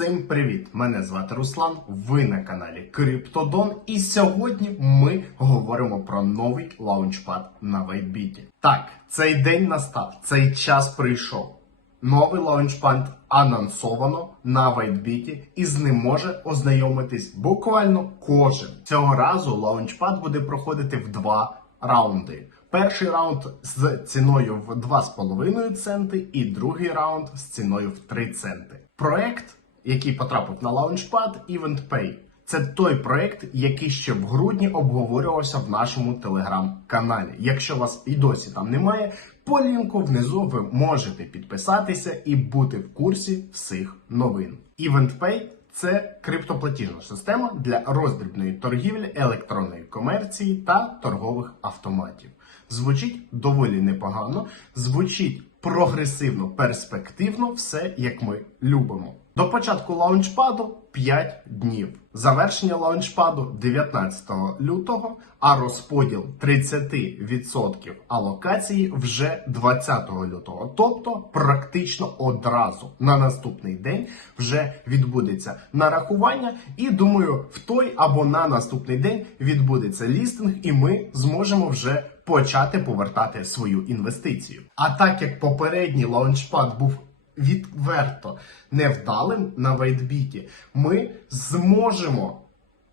Всім привіт! Мене звати Руслан. Ви на каналі Криптодон. І сьогодні ми говоримо про новий лаунчпад на Вайтбіті. Так, цей день настав, цей час прийшов. Новий лаунчпад анонсовано на Вайтбіті і з ним може ознайомитись буквально кожен. Цього разу лаунчпад буде проходити в два раунди. Перший раунд з ціною в 2,5 центи, і другий раунд з ціною в 3 центи. Проект, який потрапив на лаунчпад EventPay, це той проект, який ще в грудні обговорювався в нашому телеграм-каналі. Якщо вас і досі там немає, по лінку внизу ви можете підписатися і бути в курсі всіх новин. EventPay – це криптоплатіжна система для роздрібної торгівлі, електронної комерції та торгових автоматів. Звучить доволі непогано, звучить прогресивно, перспективно, все як ми любимо. До початку лаунчпаду 5 днів. Завершення лаунчпаду 19 лютого, а розподіл 30% алокації вже 20 лютого. Тобто практично одразу на наступний день вже відбудеться нарахування, і думаю, в той або на наступний день відбудеться лістинг, і ми зможемо вже почати повертати свою інвестицію. А так як попередній лаунчпад був відверто невдалим на вайтбіті, ми зможемо,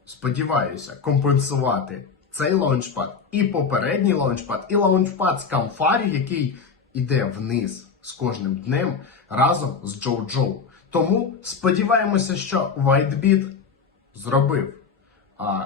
сподіваюся, компенсувати цей лаунчпад і попередній лаунчпад, і лаунчпад з Камфарі, який іде вниз з кожним днем разом з Джоу Джоу. Тому сподіваємося, що WhiteBit зробив а,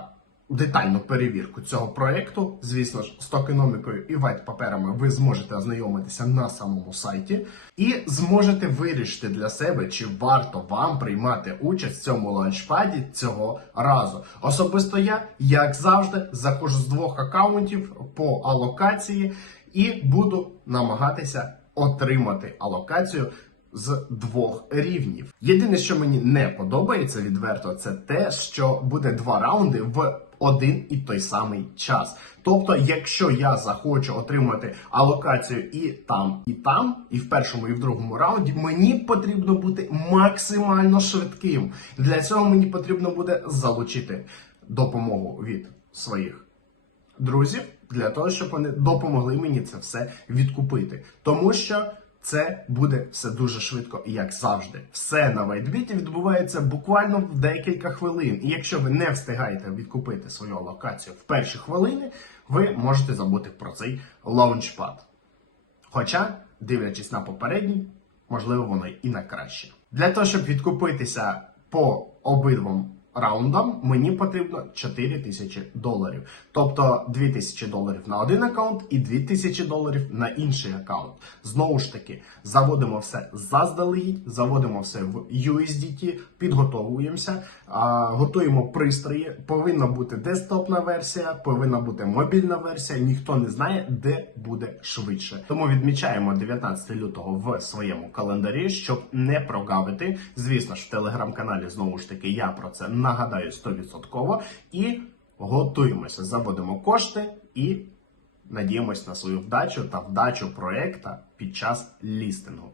детальну перевірку цього проекту. Звісно ж, з токеномікою і вайт паперами ви зможете ознайомитися на самому сайті і зможете вирішити для себе, чи варто вам приймати участь в цьому лаунчпаді цього разу. Особисто я, як завжди, заходжу з двох аккаунтів по алокації і буду намагатися отримати алокацію з двох рівнів. Єдине, що мені не подобається відверто, це те, що буде два раунди в один і той самий час. Тобто, якщо я захочу отримати алокацію і там, і там, і в першому, і в другому раунді, мені потрібно бути максимально швидким. Для цього мені потрібно буде залучити допомогу від своїх друзів для того, щоб вони допомогли мені це все відкупити. Тому що це буде все дуже швидко як завжди. Все на вайтбіті відбувається буквально в декілька хвилин. І якщо ви не встигаєте відкупити свою локацію в перші хвилини, ви можете забути про цей лаунчпад. Хоча, дивлячись на попередній, можливо, воно і на краще. Для того, щоб відкупитися по обидвом раундам, мені потрібно 4 тисячі доларів. Тобто 2 тисячі доларів на один аккаунт і 2 тисячі доларів на інший аккаунт. Знову ж таки, заводимо все заздалегідь, заводимо все в USDT, підготовуємося, готуємо пристрої. Повинна бути десктопна версія, повинна бути мобільна версія. Ніхто не знає, де буде швидше. Тому відмічаємо 19 лютого в своєму календарі, щоб не прогавити. Звісно ж, в телеграм-каналі знову ж таки я про це нагадаю 100% і готуємося, заводимо кошти і надіємось на свою вдачу та вдачу проекта під час лістингу.